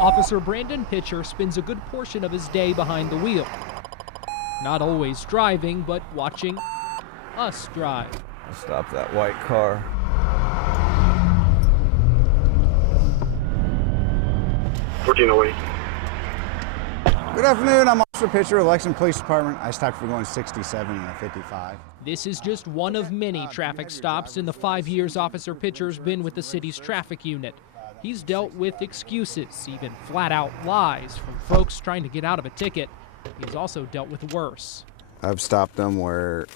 Officer Brandon Pitcher spends a good portion of his day behind the wheel. Not always driving, but watching us drive. I'll stop that white car. Good afternoon, I'm Officer Pitcher of the Lexington Police Department. I stopped for going 67 and a 55. This is just one of many traffic stops in the 5 years Officer Pitcher's been with the city's traffic unit. He's dealt with excuses, even flat-out lies from folks trying to get out of a ticket. He's also dealt with worse. I've stopped them where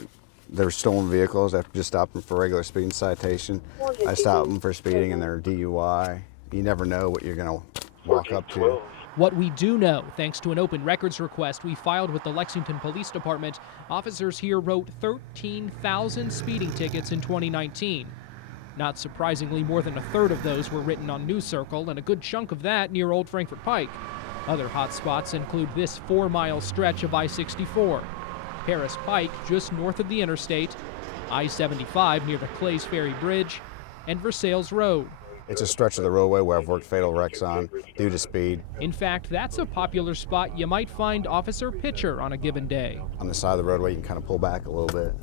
they're stolen vehicles. I've just stopped them for regular speeding citation. I stopped them for speeding in their DUI. You never know what you're going to walk up to. What we do know, thanks to an open records request we filed with the Lexington Police Department, officers here wrote 13,000 speeding tickets in 2019. Not surprisingly, more than a third of those were written on News Circle, and a good chunk of that near Old Frankfort Pike. Other hot spots include this 4-mile stretch of I-64, Paris Pike just north of the interstate, I-75 near the Clays Ferry Bridge, and Versailles Road. It's a stretch of the roadway where I've worked fatal wrecks on due to speed. In fact, that's a popular spot you might find Officer Pitcher on a given day. On the side of the roadway, you can kind of pull back a little bit.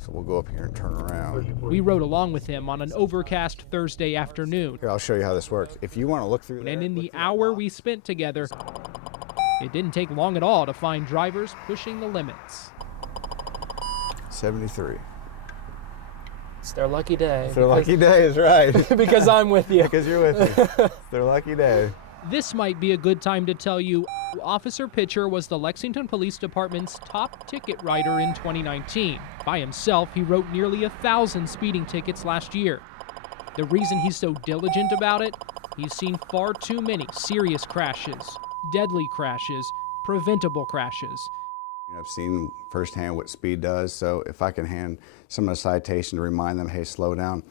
So we'll go up here and turn around. We rode along with him on an overcast Thursday afternoon. Here, I'll show you how this works. If you want to look through there, and in the hour we spent together, it didn't take long at all to find drivers pushing the limits. 73. It's their lucky day. It's their lucky day is right. Because I'm with you. Because you're with me. It's their lucky day. This might be a good time to tell you Officer Pitcher was the Lexington Police Department's top ticket writer in 2019. By himself, he wrote nearly 1,000 speeding tickets last year. The reason he's so diligent about it, he's seen far too many serious crashes, deadly crashes, preventable crashes. I've seen firsthand what speed does, so if I can hand someone a citation to remind them, hey, slow down,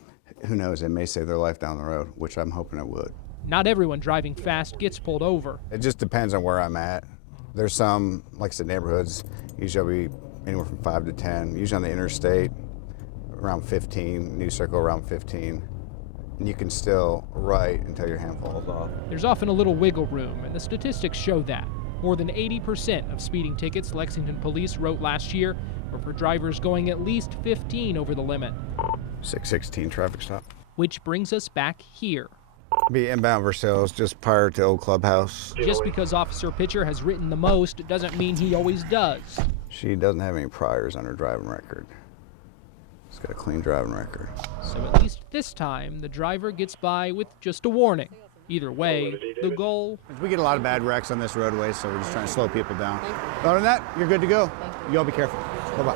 who knows, it may save their life down the road, which I'm hoping it would. Not everyone driving fast gets pulled over. It just depends on where I'm at. There's some, like I said, neighborhoods, usually I'll be anywhere from 5 to 10, usually on the interstate, around 15, New Circle around 15. And you can still write until your hand falls off. There's often a little wiggle room, and the statistics show that. More than 80% of speeding tickets Lexington police wrote last year were for drivers going at least 15 over the limit. 616 traffic stop. Which brings us back here. Be inbound Versailles, just prior to Old Clubhouse. Just because Officer Pitcher has written the most doesn't mean he always does. She doesn't have any priors on her driving record. She's got a clean driving record. So at least this time, the driver gets by with just a warning. Either way, the goal... We get a lot of bad wrecks on this roadway, so we're just trying to slow people down. Other than that, you're good to go. You all be careful. Bye-bye.